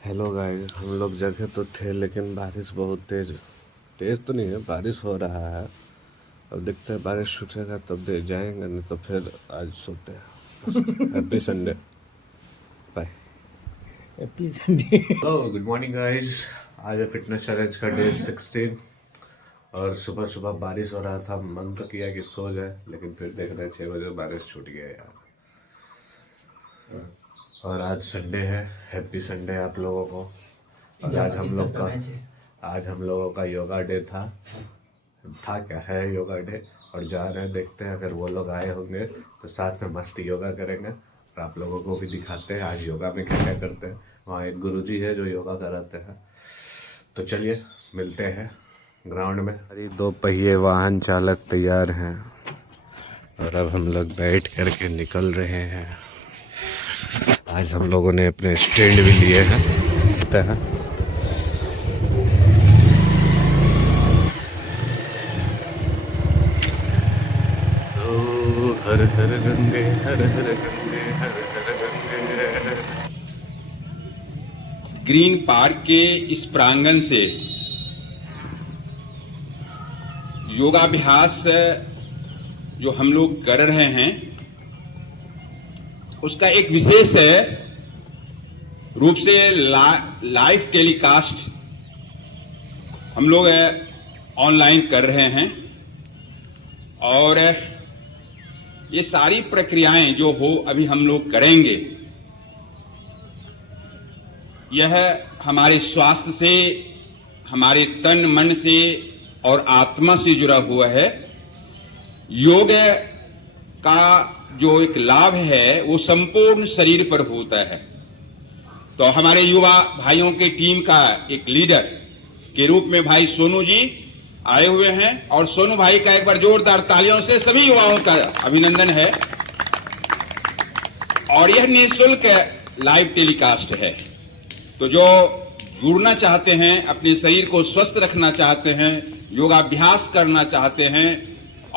Hello guys, हम लोग जगह तो थे लेकिन बारिश बहुत तेज तेज तो नहीं है, बारिश हो रहा है। अब देखते हैं, बारिश छूटेगा तब दे जाएंगे, नहीं तो फिर आज सोते हैं। Happy Sunday, bye. Happy Sunday. Hello, good morning guys. आज है फिटनेस चैलेंज का डे 16 और सुबह सुबह बारिश हो रहा था। मन तो किया कि सो जाए, लेकिन फिर देख रहे 6 बजे बारिश छूट गया यार। और आज संडे है, हैप्पी संडे आप लोगों को। और आज हम लोगों का योगा डे था क्या है योगा डे। और जा रहे हैं, देखते हैं अगर वो लोग आए होंगे तो साथ में मस्त योगा करेंगे और आप लोगों को भी दिखाते हैं आज योगा में क्या क्या करते हैं। वहाँ एक गुरुजी है जो योगा कराते हैं। तो चलिए मिलते हैं ग्राउंड में। अरे 2 पहिए वाहन चालक तैयार हैं और अब हम लोग बैठ करके निकल रहे हैं। आज हम लोगों ने अपने स्टैंड भी लिए हैं। हर हर गंगे हर हर गंगे हर हर गंगे। ग्रीन पार्क के इस प्रांगण से योगाभ्यास जो हम लोग कर रहे हैं उसका एक विशेष रूप से लाइव टेलीकास्ट हम लोग ऑनलाइन कर रहे हैं। और ये सारी प्रक्रियाएं जो हो अभी हम लोग करेंगे, यह हमारे स्वास्थ्य से, हमारे तन मन से और आत्मा से जुड़ा हुआ है। योग का जो एक लाभ है वो संपूर्ण शरीर पर होता है। तो हमारे युवा भाइयों के टीम का एक लीडर के रूप में भाई सोनू जी आए हुए हैं और सोनू भाई का एक बार जोरदार तालियों से सभी युवाओं का अभिनंदन है। और यह निःशुल्क लाइव टेलीकास्ट है। तो जो जुड़ना चाहते हैं, अपने शरीर को स्वस्थ रखना चाहते हैं, योगाभ्यास करना चाहते हैं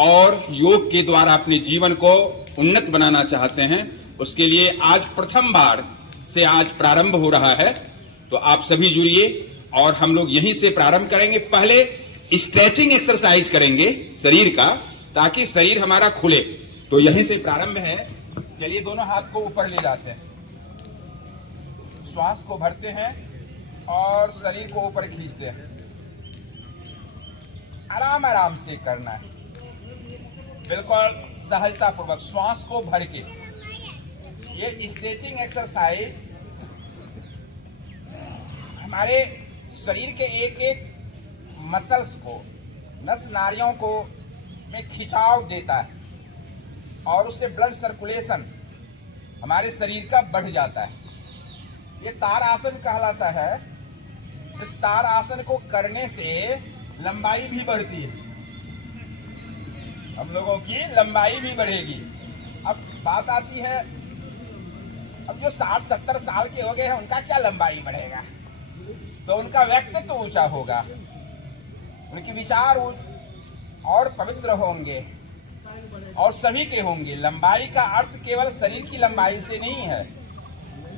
और योग के द्वारा अपने जीवन को उन्नत बनाना चाहते हैं, उसके लिए आज प्रथम बार से आज प्रारंभ हो रहा है। तो आप सभी जुड़िए और हम लोग यहीं से प्रारंभ करेंगे। पहले स्ट्रेचिंग एक्सरसाइज करेंगे शरीर का, ताकि शरीर हमारा खुले। तो यहीं से प्रारंभ है। चलिए, दोनों हाथ को ऊपर ले जाते हैं, श्वास को भरते हैं और शरीर को ऊपर खींचते हैं। आराम आराम से करना है, बिल्कुल सहजता पूर्वक श्वास को भर के। ये स्ट्रेचिंग एक्सरसाइज हमारे शरीर के एक एक मसल्स को, नस नाड़ियों को में खिंचाव देता है और उससे ब्लड सर्कुलेशन हमारे शरीर का बढ़ जाता है। ये तार आसन कहलाता है। इस तार आसन को करने से लंबाई भी बढ़ती है, हम लोगों की लंबाई भी बढ़ेगी। अब बात आती है, अब जो 60-70 साल के हो गए हैं उनका क्या लंबाई बढ़ेगा? तो उनका व्यक्तित्व तो ऊंचा होगा, उनके विचार और पवित्र होंगे और सभी के होंगे। लंबाई का अर्थ केवल शरीर की लंबाई से नहीं है,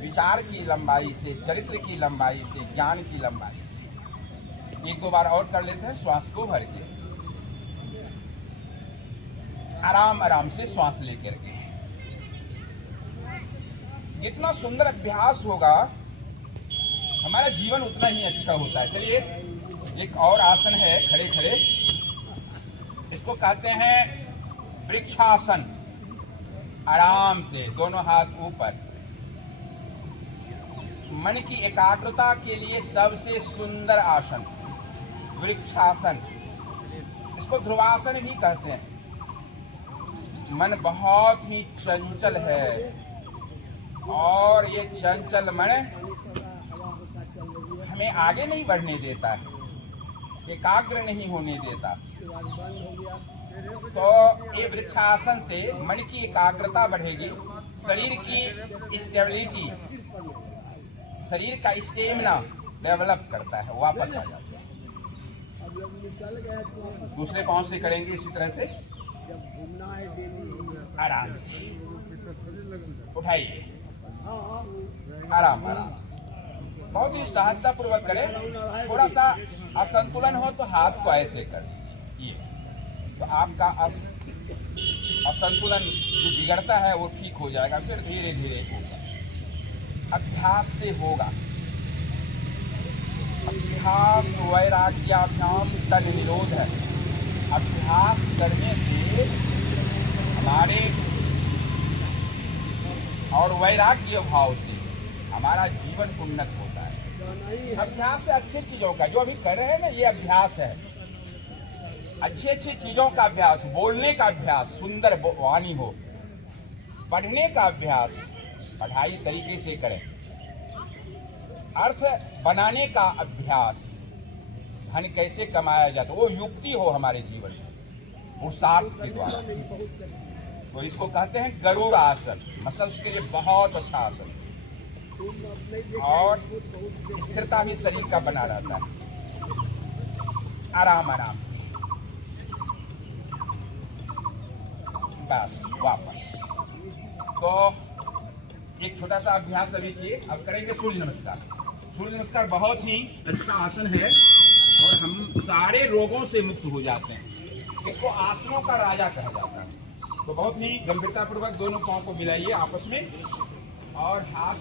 विचार की लंबाई से, चरित्र की लंबाई से, ज्ञान की लंबाई से। एक दो बार और कर लेते हैं, श्वास को भर के आराम आराम से श्वास लेकर के। जितना सुंदर अभ्यास होगा हमारा जीवन उतना ही अच्छा होता है। चलिए, एक और आसन है खड़े खड़े, इसको कहते हैं वृक्षासन। आराम से दोनों हाथ ऊपर। मन की एकाग्रता के लिए सबसे सुंदर आसन वृक्षासन। इसको ध्रुवासन भी कहते हैं। मन बहुत ही चंचल है और ये चंचल मन हमें आगे नहीं बढ़ने देता है, एकाग्र नहीं होने देता। तो ये वृक्षासन से मन की एकाग्रता बढ़ेगी, शरीर की स्टेबिलिटी, शरीर का स्टेमिना डेवलप करता है, वापस आ जाता है। दूसरे पांव से करेंगे इसी तरह से, आराम से उठाइए, आराम आराम से। बहुत ही सहजता पूर्वक करें। थोड़ा सा असंतुलन हो तो हाथ को ऐसे कर ये, तो आपका असंतुलन जो बिगड़ता है वो ठीक हो जाएगा। फिर धीरे धीरे होगा, अभ्यास से होगा। अभ्यास वैराग्याभ्याम तन निरोध है। अभ्यास करने से हमारे और वैराग्य भाव से हमारा जीवन उन्नत होता है। अभ्यास से अच्छी चीजों का जो अभी कर रहे हैं ना, ये अभ्यास है। अच्छी अच्छी चीजों का अभ्यास, बोलने का अभ्यास, सुंदर वाणी हो, पढ़ने का अभ्यास, पढ़ाई तरीके से करें, अर्थ बनाने का अभ्यास, धन कैसे कमाया जाता वो युक्ति हो हमारे जीवन में, पुरुषार्थ के द्वारा। तो इसको कहते हैं गरुड़ आसन। मसल्स के लिए बहुत अच्छा आसन, और स्थिरता भी शरीर का बना रहता है। आराम आराम से बस वापस। तो एक छोटा सा अभ्यास अभी किए, अब करेंगे सूर्य नमस्कार। सूर्य नमस्कार बहुत ही अच्छा आसन है और हम सारे रोगों से मुक्त हो जाते हैं। इसको आसनों का राजा कहा जाता है। तो बहुत ही गंभीरता पूर्वक दोनों पांव को मिलाइए आपस में, और हाथ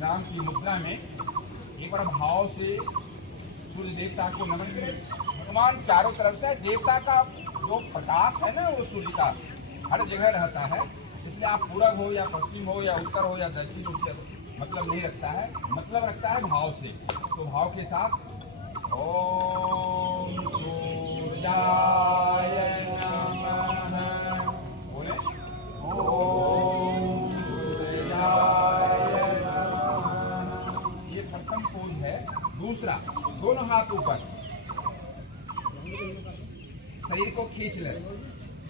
राम की मुद्रा में एक बार भाव से सूर्य देवता को नमन करें। भगवान चारों तरफ से, देवता का जो प्रकाश है ना वो सूर्य का हर जगह रहता है, इसलिए आप पूरब हो या पश्चिम हो या उत्तर हो या दक्षिण हो, मतलब नहीं रखता है, मतलब रखता है भाव से। तो भाव के साथ ओम सूर्याय नमः बोले, ओम सूर्याय नमः। ये प्रथम पोज है। दूसरा, दोनों हाथ ऊपर, शरीर को खींच ले,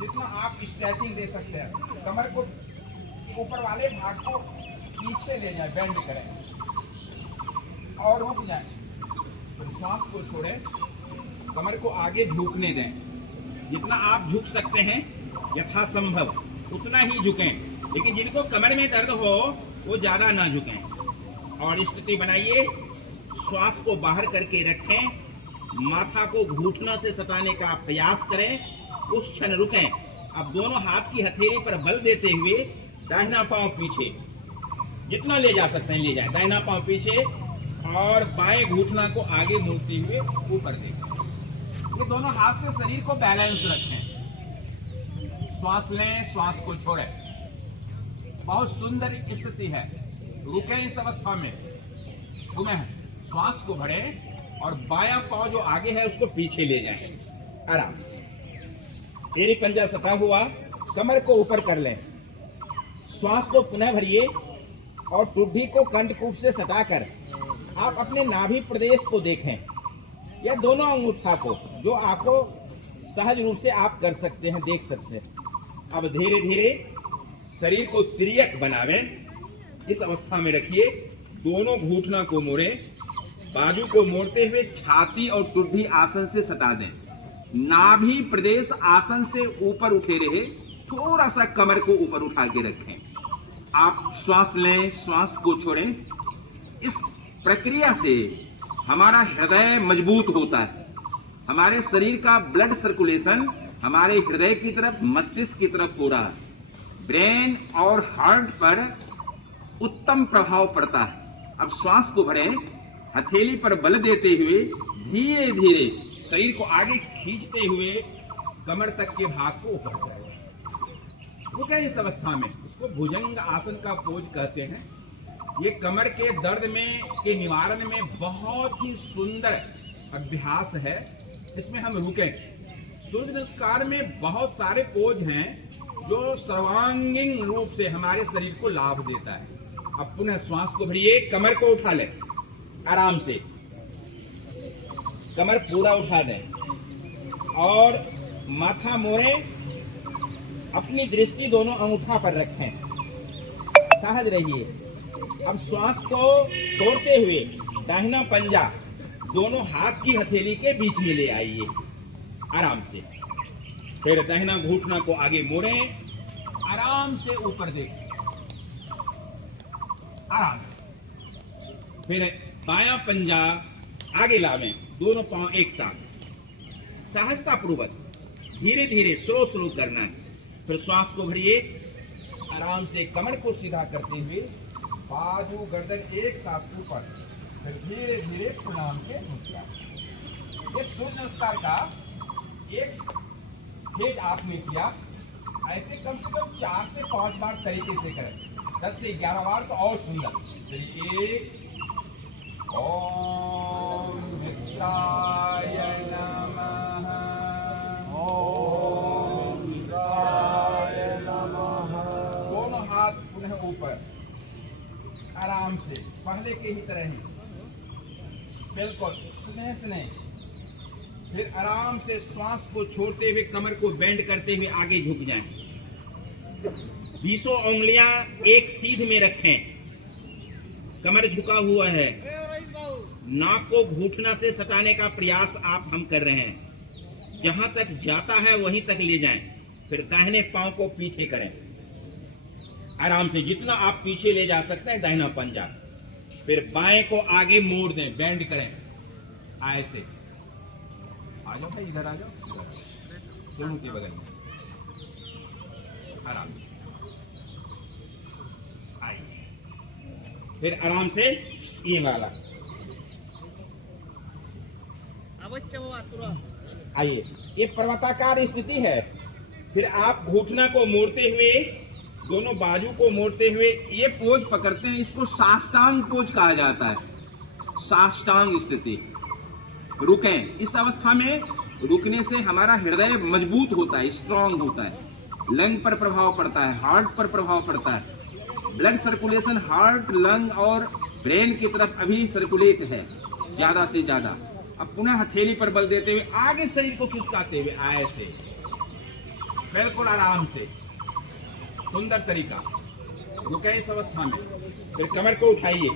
जितना आप स्ट्रेचिंग दे सकते हैं। कमर को ऊपर वाले भाग को नीचे ले जाए, बेंड करें और रुक जाए। श्वास को छोड़ें, कमर को आगे झुकने दें। जितना आप झुक सकते हैं यथासंभव उतना ही झुकें, लेकिन जिनको कमर में दर्द हो वो ज्यादा ना झुकें। और स्थिति बनाइए, श्वास को बाहर करके रखें, माथा को घुटनों से सताने का प्रयास करें, कुछ क्षण रुकें। अब दोनों हाथ की हथेली पर बल देते हुए दाहिना पांव पीछे, जितना ले जा सकते हैं ले जाए, दाहिना पांव पीछे और बाएं घुटना को आगे मोड़ते हुए ऊपर देखें। ये दोनों हाथ से शरीर को बैलेंस रखें। श्वास लें, श्वास को छोड़ें। बहुत सुंदर स्थिति है। रुकें इस अवस्था में, घूमें, श्वास को भरें और बायां पांव जो आगे है उसको पीछे ले जाएं आराम से। तेरी पंजा सटा हुआ, कमर को ऊपर कर लें, श्वास को पुनः भरिए और टुड्डी को कंठकूप से सटाकर आप अपने नाभि प्रदेश को देखें, या दोनों अंगूठा को, जो आपको सहज रूप से आप कर सकते हैं, देख सकते हैं। अब धीरे धीरे शरीर को तिर्यक बनावें, इस अवस्था में रखिए। दोनों घुटना को मोड़ें, बाजू को मोड़ते हुए छाती और टुड्डी आसन से सटा दें। नाभि प्रदेश आसन से ऊपर उठे रहे, थोड़ा सा कमर को ऊपर उठा के रखें। आप श्वास लें, श्वास को छोड़ें। इस प्रक्रिया से हमारा हृदय मजबूत होता है, हमारे शरीर का ब्लड सर्कुलेशन हमारे हृदय की तरफ, मस्तिष्क की तरफ हो रहा है। ब्रेन और हार्ट पर उत्तम प्रभाव पड़ता है। अब श्वास को भरें, हथेली पर बल देते हुए धीरे धीरे शरीर को आगे खींचते हुए कमर तक के भाग को ऊपर करें। रुके इस अवस्था में, इसको भुजंग आसन का पोज कहते हैं। ये कमर के दर्द में के निवारण में बहुत ही सुंदर अभ्यास है। इसमें हम रुकें। सूर्य नमस्कार में बहुत सारे पोज हैं जो सर्वांगीण रूप से हमारे शरीर को लाभ देता है। अब पुनः श्वास को भरिए, कमर को उठा लें आराम से, कमर पूरा उठा दें और माथा मोड़ें। अपनी दृष्टि दोनों अंगूठा पर रखें, सहज रहिए। अब श्वास को छोड़ते हुए दाहिना पंजा दोनों हाथ की हथेली के बीच में ले आइए आराम से। फिर दाहिना घुटना को आगे मोड़ें, आराम से ऊपर देखें, आराम से। फिर बायां पंजा आगे लावें, दोनों पांव एक साथ, सहजता पूर्वक धीरे धीरे स्लो स्लो करना है। फिर श्वास को भरिए, आराम से कमर को सीधा करते हुए बाजू गर्दन एक साथ ऊपर, फिर धीरे धीरे प्रणाम के मुद्रा। ये सूर्य नमस्कार का एक फेज आपने किया, ऐसे कम से कम 4 से 5 बार तरीके से करें, 10 से 11 बार तो और सुंदर। चलिए, ओम विद्याय नमः, ओम विद्याय नमः। दोनों हाथ पुनः ऊपर, आराम से पहले के ही तरह ही, बिल्कुल स्नेह स्नेह। फिर आराम से श्वास को छोड़ते हुए कमर को बेंड करते हुए आगे झुक जाएं। 20 उंगलियां एक सीध में रखें, कमर झुका हुआ है, नाक को घुटना से सटाने का प्रयास हम कर रहे हैं, जहां तक जाता है वहीं तक ले जाएं। फिर दाहिने पांव को पीछे करें, आराम से जितना आप पीछे ले जा सकते हैं दाहिना पंजा। फिर बाएं को आगे मोड़ दें, बेंड करें, ऐसे आ जाओ भाई, इधर आ जाओ, दोनों के बगल में आराम से आइए। फिर आराम से ये वाला आइए, ये पर्वताकार स्थिति है। फिर आप घुटना को मोड़ते हुए, दोनों बाजू को मोड़ते हुए ये पोज पकड़ते हैं, इसको साष्टांग पोज कहा जाता है। साष्टांग स्थिति, रुकें। इस अवस्था में रुकने से हमारा हृदय मजबूत होता है, स्ट्रांग होता है, लंग पर प्रभाव पड़ता है, हार्ट पर प्रभाव पड़ता है, ब्लड सर्कुलेशन हार्ट, लंग और ब्रेन की तरफ अभी सर्कुलेट है ज्यादा से ज्यादा। अब पुनः हथेली पर बल देते हुए आगे शरीर को खिसकाते हुए ऐसे, बिल्कुल आराम से, सुंदर तरीका। रुके इस अवस्था में, फिर कमर को उठाइए।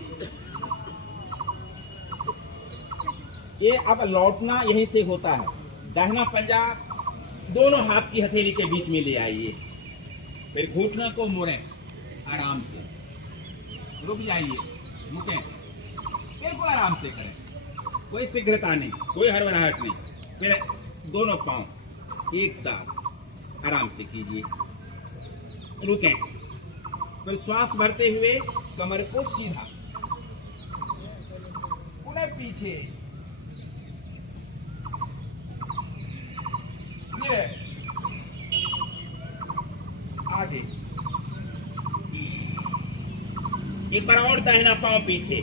ये अब लौटना यहीं से होता है। दाहिना पंजा दोनों हाथ की हथेली के बीच में ले आइए, फिर घुटना को मोड़ें, आराम से रुक जाइए, रुकें, बिल्कुल आराम से करें, कोई शीघ्रता नहीं, कोई हड़बड़ाहट नहीं। फिर दोनों पांव एक साथ आराम से कीजिए, रुकें। फिर श्वास भरते हुए कमर को सीधा, पुनः पीछे, आगे। एक बार और दाहिना पांव पीछे,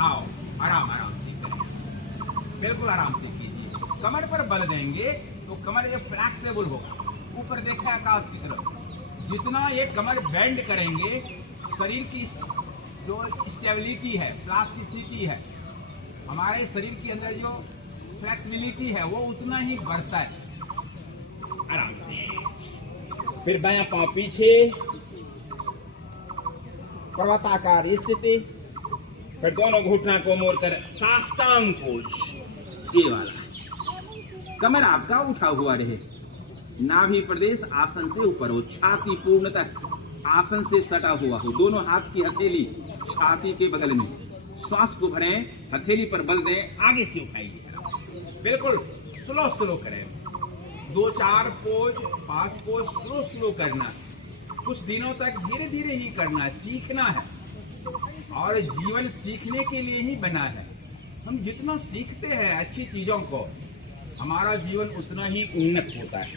आओ, आराम आराम से करें, बिल्कुल आराम से कीजिए। कमर पर बल देंगे तो कमर ये फ्लेक्सिबल होगा, ऊपर देखें आकाश की तरफ। जितना ये कमर बेंड करेंगे, शरीर की जो स्टेबिलिटी है, प्लास्टिसिटी है, हमारे शरीर के अंदर जो फ्लेक्सिबिलिटी है वो उतना ही बढ़ता है। आराम से, फिर बायां पांव पीछे, पर्वताकार स्थिति, फिर दोनों घुटना को मोड़कर साष्टांग पोज, ये वाला। कमर आपका उठा हुआ रहे, नाभि प्रदेश आसन से ऊपर हो, छाती पूर्णतः आसन से सटा हुआ हो, दोनों हाथ की हथेली छाती के बगल में। श्वास को भरें, हथेली पर बल दें, आगे से उठाइए, बिल्कुल स्लो स्लो करें। 2 4 पोज 5 पोज स्लो स्लो करना, कुछ दिनों तक धीरे धीरे ही करना, सीखना है। और जीवन सीखने के लिए ही बना है। हम जितना सीखते हैं अच्छी चीजों को, हमारा जीवन उतना ही उन्नत होता है।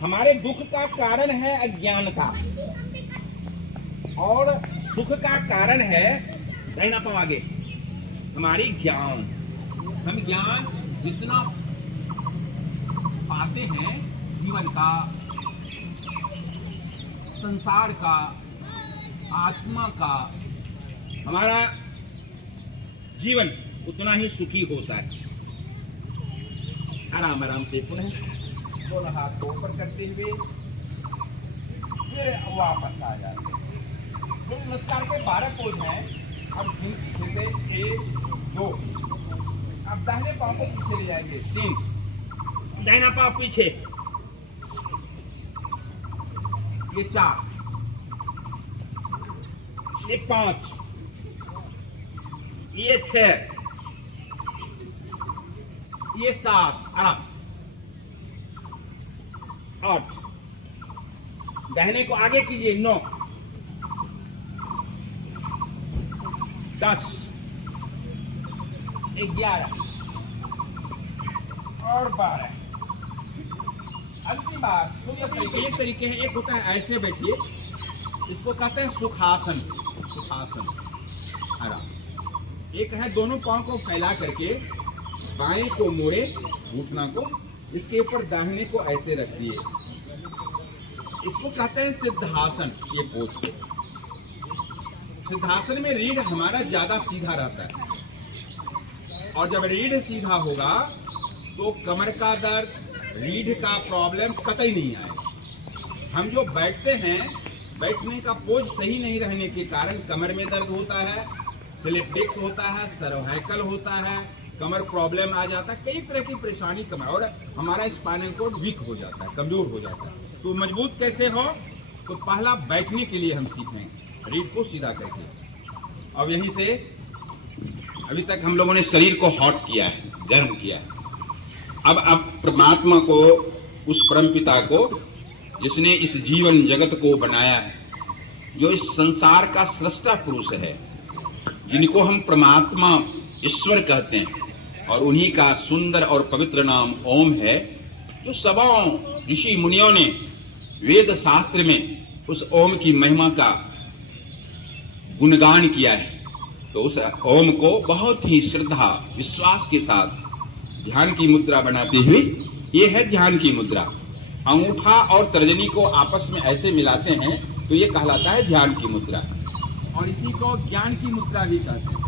हमारे दुख का कारण है अज्ञानता और सुख का कारण है, दाहिना पांव आगे, हमारी ज्ञान। हम ज्ञान जितना पाते हैं जीवन का, संसार का, आत्मा का, हमारा जीवन उतना ही सुखी होता है। आराम आराम से पुनः दोनों हाथ को ऊपर करते हुए फिर वापस आ जाते हैं। सूर्य नमस्कार के 12 पोज हैं। अब गिनती फिर 1 2, अब दाहिने पांव को पीछे ले जाएंगे, 3, दाहिना पांव पीछे, ये 4, ये 5, ये 6, ये 7, 8, दाहिने को आगे कीजिए, 9, 10, 11 और 12। अंतिम बात, एक तरीके है, एक होता है ऐसे बैठिए, इसको कहते हैं सुखासन। सुखासन आराम। एक है दोनों पांव को फैला करके बाएं को मोड़े, घुटना को, इसके ऊपर दाहिने को ऐसे रख दिए, इसको कहते हैं सिद्धासन। ये पोज को सिद्धासन में रीढ़ हमारा ज्यादा सीधा रहता है, और जब रीढ़ सीधा होगा तो कमर का दर्द, रीढ़ का प्रॉब्लम कतई नहीं आएगा। हम जो बैठते हैं, बैठने का पोज सही नहीं रहने के कारण कमर में दर्द होता है, स्लिप डिस्क होता है, सर्वाइकल होता है, कमर प्रॉब्लम आ जाता है, कई तरह की परेशानी कमर, और हमारा स्पाइनल कोड वीक हो जाता है, कमजोर हो जाता है। तो मजबूत कैसे हो? तो पहला बैठने के लिए हम सीखें रीढ़ को सीधा करके। अब यहीं से अभी तक हम लोगों ने शरीर को हॉट किया है, गर्म किया है। अब परमात्मा को, उस परमपिता को जिसने इस जीवन जगत को बनाया है, जो इस संसार का सृष्टा पुरुष है, जिनको हम परमात्मा ईश्वर कहते हैं, और उन्हीं का सुंदर और पवित्र नाम ओम है, जो सबों ऋषि मुनियों ने वेद शास्त्र में उस ओम की महिमा का गुणगान किया है। तो उस ओम को बहुत ही श्रद्धा विश्वास के साथ ध्यान की मुद्रा बनाते हुए, ये है ध्यान की मुद्रा। अंगूठा और तर्जनी को आपस में ऐसे मिलाते हैं तो ये कहलाता है ध्यान की मुद्रा, और इसी को ज्ञान की मुद्रा भी कहते हैं।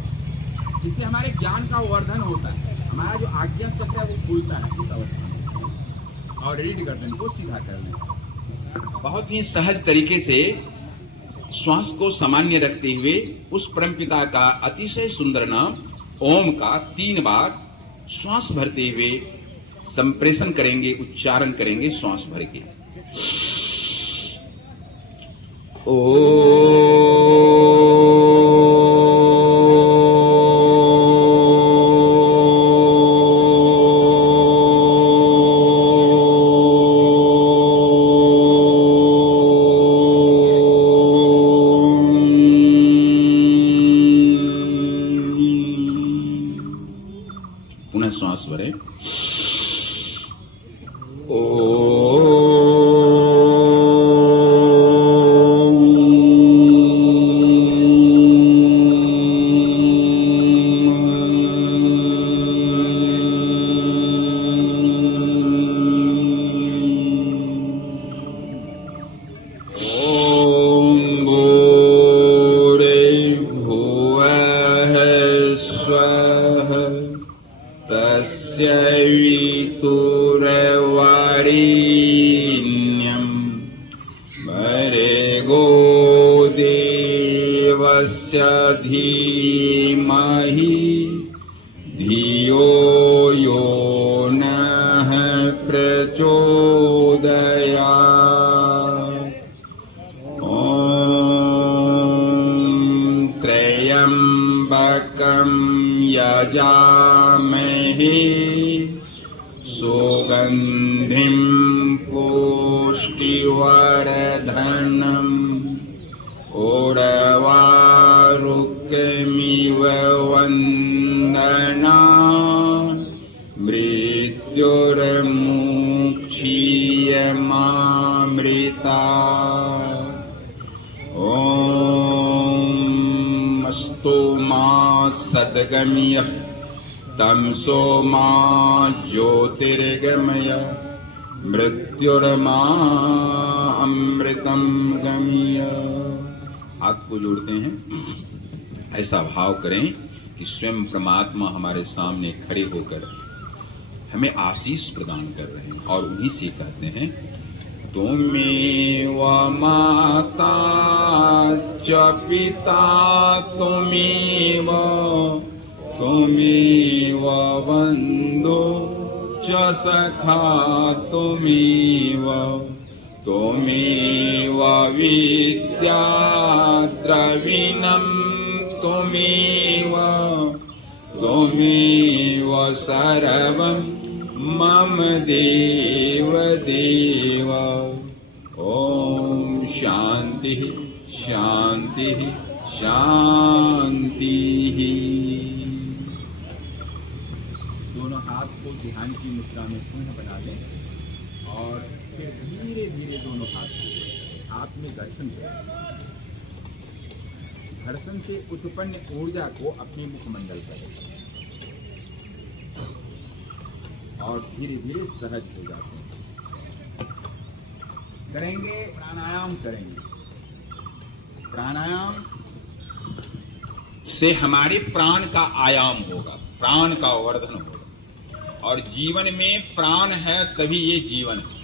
इससे हमारे ज्ञान का वर्धन होता है, हमारा जो आज्ञा चक्र है वो खुलता है इस अवस्था में, और रीढ़ गर्दन को सीधा करने। बहुत ही सहज तरीके से श्वास को सामान्य रखते हुए उस परमपिता का अतिशय सुंदर नाम ओम का 3 बार श्वास भरते हुए संप्रेषण करेंगे, उच्चारण करेंगे श्वास भर के। पुनः श्वास भरें। तस्यवितुर्वरेण्यं भर्गो देवस्य धीमहि धियो यो नः प्रचोदयात्। त्र्यंबकं यजामहे सुगंधिं पुष्टिवर्धनम् उर्वारुकमिव वन्दनात् मृत्युर्मुक्षीयमामृतात्। अस्तु मा सद्गमय तमसो मा ज्योतिर्गमय मृत्युर्मा अमृतम गमय। हाथ को जोड़ते हैं, ऐसा भाव करें कि स्वयं परमात्मा हमारे सामने खड़े होकर हमें आशीष प्रदान कर रहे हैं, और उन्हीं से कहते हैं तुमेव माता च पिता तुमेव तुमेव बन्धु च सखा तुमेव तुमेव विद्या द्रविणं त्वमेव त्वमेव सर्वं मम देव देव। ओम शांति शांति शांति। दोनों हाथ को ध्यान की मुद्रा में पुनः बना लें और फिर धीरे धीरे दोनों हाथ में घर्षण करें। घर्षण से उत्पन्न ऊर्जा को अपने मुखमंडल करें और धीरे धीरे सहज हो जाते हैं। करेंगे प्राणायाम करेंगे। प्राणायाम से हमारे प्राण का आयाम होगा, प्राण का वर्धन होगा। और जीवन में प्राण है तभी ये जीवन है,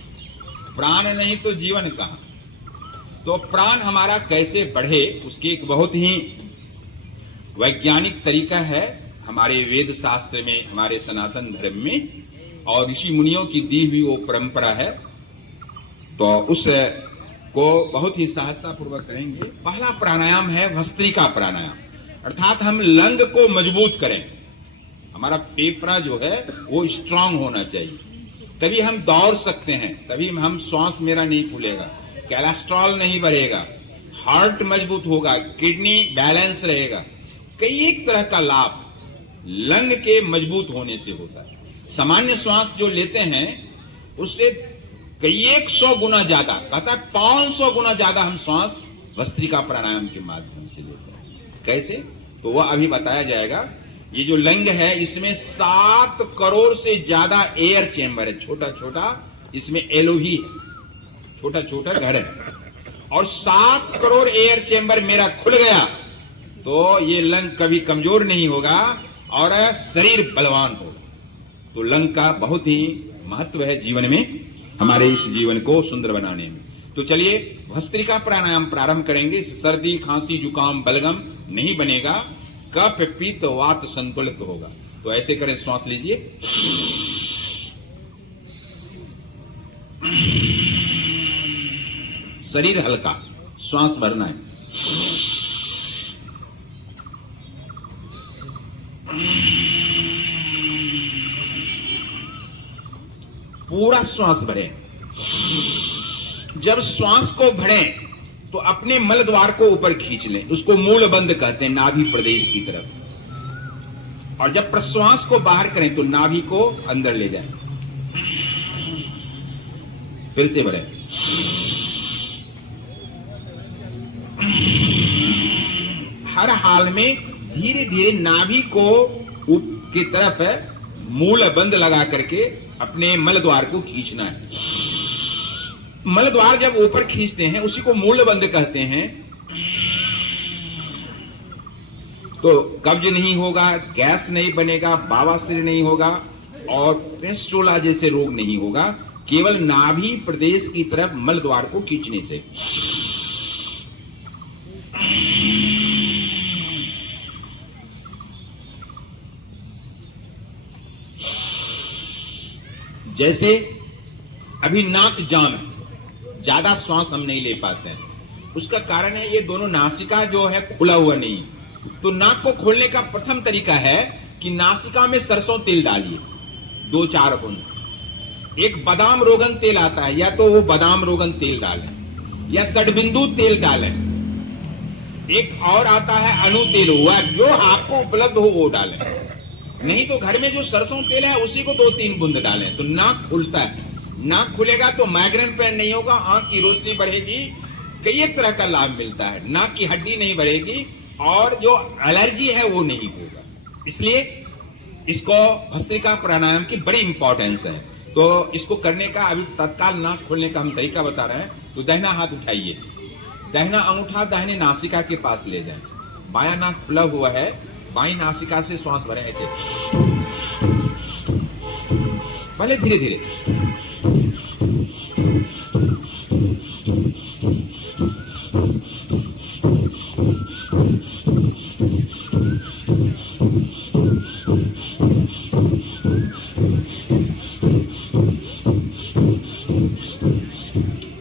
प्राण नहीं तो जीवन कहाँ। तो प्राण हमारा कैसे बढ़े उसकी एक बहुत ही वैज्ञानिक तरीका है हमारे वेद शास्त्र में, हमारे सनातन धर्म में, और ऋषि मुनियों की दी हुई वो परंपरा है। तो उस को बहुत ही सहजता पूर्वक करेंगे। पहला प्राणायाम है भस्त्रिका प्राणायाम, अर्थात हम लंग को मजबूत करें। हमारा फेफड़ा जो है वो स्ट्रांग होना चाहिए, तभी हम दौड़ सकते हैं, तभी हम श्वास मेरा नहीं फूलेगा, कोलेस्ट्रॉल नहीं बढ़ेगा, हार्ट मजबूत होगा, किडनी बैलेंस रहेगा। कई एक तरह का लाभ लंग के मजबूत होने से होता है। सामान्य श्वास जो लेते हैं उससे कई 100 गुना ज्यादा, कहता है 500 गुना ज्यादा हम श्वास भस्त्रिका प्राणायाम के माध्यम से लेते हैं। कैसे? तो वह अभी बताया जाएगा। ये जो लंग है इसमें 7 करोड़ से ज्यादा एयर चेंबर है, छोटा छोटा इसमें एलोही है, छोटा छोटा घर है, और 7 करोड़ एयर चेंबर मेरा खुल गया तो ये लंग कभी कमजोर नहीं होगा और शरीर बलवान होगा। तो लंग का बहुत ही महत्व है जीवन में, हमारे इस जीवन को सुंदर बनाने में। तो चलिए भस्त्रिका प्राणायाम प्रारंभ करेंगे। सर्दी खांसी जुकाम बलगम नहीं बनेगा, कफ पित्त वात संतुलित होगा। तो ऐसे करें, श्वास लीजिए, शरीर हल्का, श्वास भरना है। पूरा श्वास भरें। जब श्वास को भरें तो अपने मल द्वार को ऊपर खींच लें, उसको मूल बंद कहते हैं, नाभि प्रदेश की तरफ। और जब प्रश्वास को बाहर करें तो नाभि को अंदर ले जाएं। फिर से भरें। हर हाल में धीरे धीरे नाभि को की तरफ मूल बंद लगा करके अपने मल द्वार को खींचना है। मल द्वार जब ऊपर खींचते हैं उसी को मूल बंद कहते हैं। तो कब्ज नहीं होगा, गैस नहीं बनेगा, बवासीर नहीं होगा और पेस्टोला जैसे रोग नहीं होगा, केवल नाभि प्रदेश की तरफ मल द्वार को खींचने से। जैसे अभी नाक जाम है, ज्यादा श्वास हम नहीं ले पाते हैं, उसका कारण है ये दोनों नासिका जो है खुला हुआ नहीं है। तो नाक को खोलने का प्रथम तरीका है कि नासिका में सरसों तेल डालिए 2-4 बूंद। एक बादाम रोगन तेल आता है, या तो वो बादाम रोगन तेल डालें या षडबिंदु तेल डालें। एक और आता है अणु तेल, हुआ जो आपको उपलब्ध हो वो डालें, नहीं तो घर में जो सरसों तेल है उसी को 2-3 बूंद डालें। तो नाक खुलता है, नाक खुलेगा तो माइग्रेन पेन नहीं होगा, आंख की रोशनी बढ़ेगी, कई एक तरह का लाभ मिलता है। नाक की हड्डी नहीं बढ़ेगी और जो एलर्जी है वो नहीं होगा। इसलिए इसको भस्त्रिका प्राणायाम की बड़ी इंपॉर्टेंस है। तो इसको करने का अभी तत्काल नाक खोलने का हम तरीका बता रहे हैं। तो दाहिना हाथ उठाइए, दाहिना अंगूठा दाहिने नासिका के पास ले जाएं, बायां नाक खुला हुआ है, बाईं नासिका से श्वास भरें ऐसे, पहले धीरे धीरे।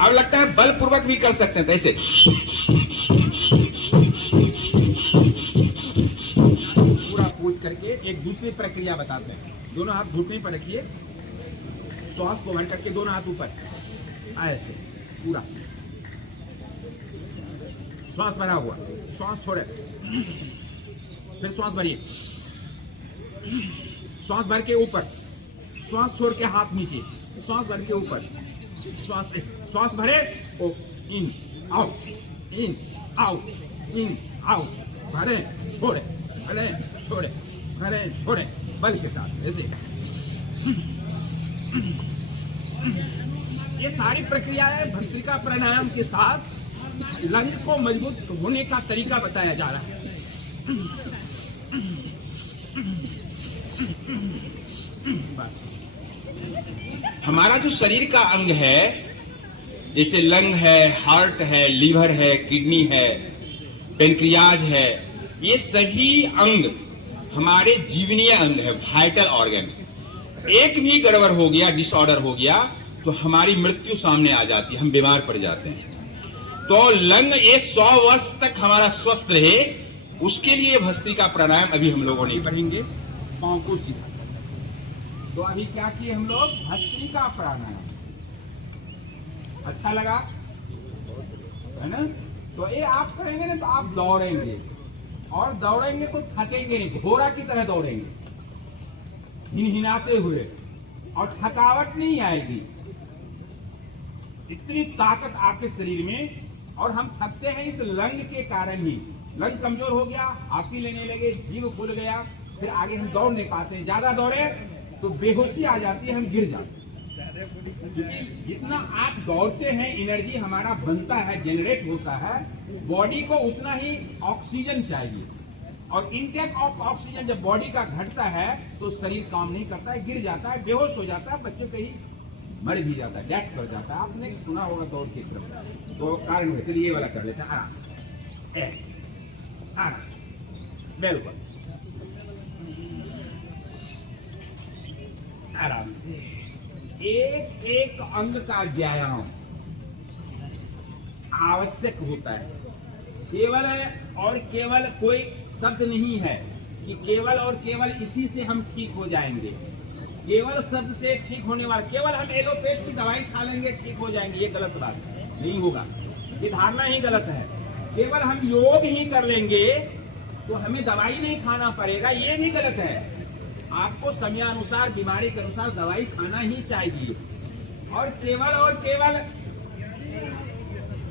अब लगता है बलपूर्वक भी कर सकते हैं, तो ऐसे करके एक दूसरी प्रक्रिया बताते हैं। दोनों हाथ घुटने पर रखिए, श्वास को भर करके दोनों हाथ ऊपर, ऐसे पूरा श्वास भरा हुआ, श्वास छोड़े, फिर श्वास भरिए, श्वास भर के ऊपर, श्वास छोड़ के हाथ नीचे, श्वास भर के ऊपर, श्वास भरे, ओ in out, in out, in out, भरे छोड़े, भरे छोड़े, भरे छोड़े, बल के साथ ऐसे। ये सारी प्रक्रियाएं भस्त्रिका प्राणायाम के साथ लंग को मजबूत होने का तरीका बताया जा रहा है। हमारा जो शरीर का अंग है, जैसे लंग है, हार्ट है, लीवर है, किडनी है, पेनक्रियाज है, ये सभी अंग हमारे जीवनीय अंग है, वाइटल ऑर्गन। एक भी गड़बड़ हो गया, डिसऑर्डर हो गया तो हमारी मृत्यु सामने आ जाती है, हम बीमार पड़ जाते हैं। तो लंग ये 100 वर्ष तक हमारा स्वस्थ रहे, उसके लिए भस्त्रिका प्राणायाम अभी हम लोगों ने पढ़ेंगे। पांव को सीधा, तो अभी क्या किए हम लोग, भस्त्रिका प्राणायाम। अच्छा लगा है ना? तो ये आप करेंगे ना तो आप दौड़ेंगे, और दौड़ेंगे तो थकेंगे नहीं, घोड़ा की तरह दौड़ेंगे हिनहिनाते हुए, और थकावट नहीं आएगी। इतनी ताकत आपके शरीर में, और हम थकते हैं इस लंग के कारण ही। लंग कमजोर हो गया, आप ही लेने लगे, जीव खुल गया, फिर आगे हम दौड़ नहीं पाते हैं। ज्यादा दौड़े तो बेहोशी आ जाती है, हम गिर जाते हैं। क्योंकि जितना आप दौड़ते हैं, एनर्जी हमारा बनता है, जनरेट होता है, बॉडी को उतना ही ऑक्सीजन चाहिए, और इनटेक ऑफ ऑक्सीजन जब बॉडी का घटता है तो शरीर काम नहीं करता है, गिर जाता है, बेहोश हो जाता है, बच्चे कहीं मर भी जाता है, डेथ कर जाता है। आपने सुना होगा दौड़ की तरफ, तो कारण हुए। चलिए ये वाला कर लेते हैं, आराम ऐसे, आराम, बिल्कुल आराम से। एक एक अंग का व्यायाम आवश्यक होता है। केवल और केवल कोई शब्द नहीं है कि केवल और केवल इसी से हम ठीक हो जाएंगे। केवल शब्द से ठीक होने वाला, केवल हम एलोपैथ की दवाई खा लेंगे ठीक हो जाएंगे, ये गलत बात नहीं होगा, ये धारणा ही गलत है। केवल हम योग ही कर लेंगे तो हमें दवाई नहीं खाना पड़ेगा, ये भी गलत है। आपको समयानुसार, बीमारी के अनुसार दवाई खाना ही चाहिए। और केवल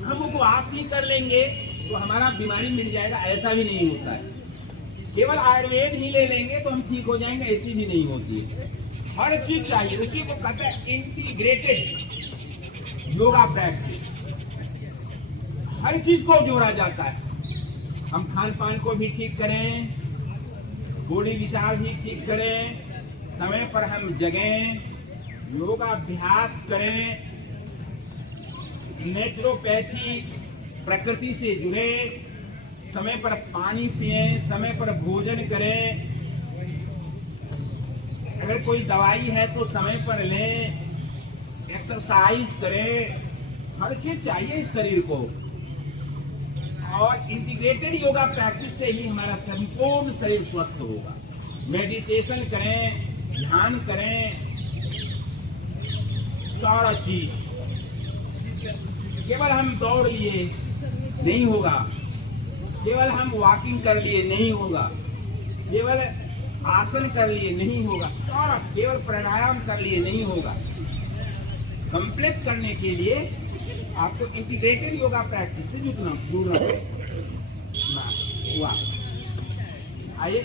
हम उपवास ही कर लेंगे तो हमारा बीमारी मिट जाएगा, ऐसा भी नहीं होता है। केवल आयुर्वेद ही ले लेंगे तो हम ठीक हो जाएंगे, ऐसी भी नहीं होती है। हर चीज चाहिए, उसी को कहते हैं इंटीग्रेटेड योगा प्रैक्टिस। हर चीज को जोड़ा जाता है। हम खान पान को भी ठीक करें, बॉडी विचार भी ठीक करें, समय पर हम जगें, योगाभ्यास करें, नेचुरोपैथी प्रकृति से जुड़े, समय पर पानी पिए, समय पर भोजन करें, अगर कोई दवाई है तो समय पर लें, एक्सरसाइज करें, हर चीज चाहिए इस शरीर को। और इंटीग्रेटेड योगा प्रैक्टिस से ही हमारा संपूर्ण शरीर स्वस्थ होगा। मेडिटेशन करें, ध्यान करें, सारा चीज। केवल हम दौड़ लिए नहीं होगा, केवल हम वॉकिंग कर लिए नहीं होगा, केवल आसन कर लिए नहीं होगा, सारा केवल प्राणायाम कर लिए नहीं होगा। कंप्लीट करने के लिए आपको इंटीग्रेटेड योगा प्रैक्टिस से जुड़ना। वाह, आइए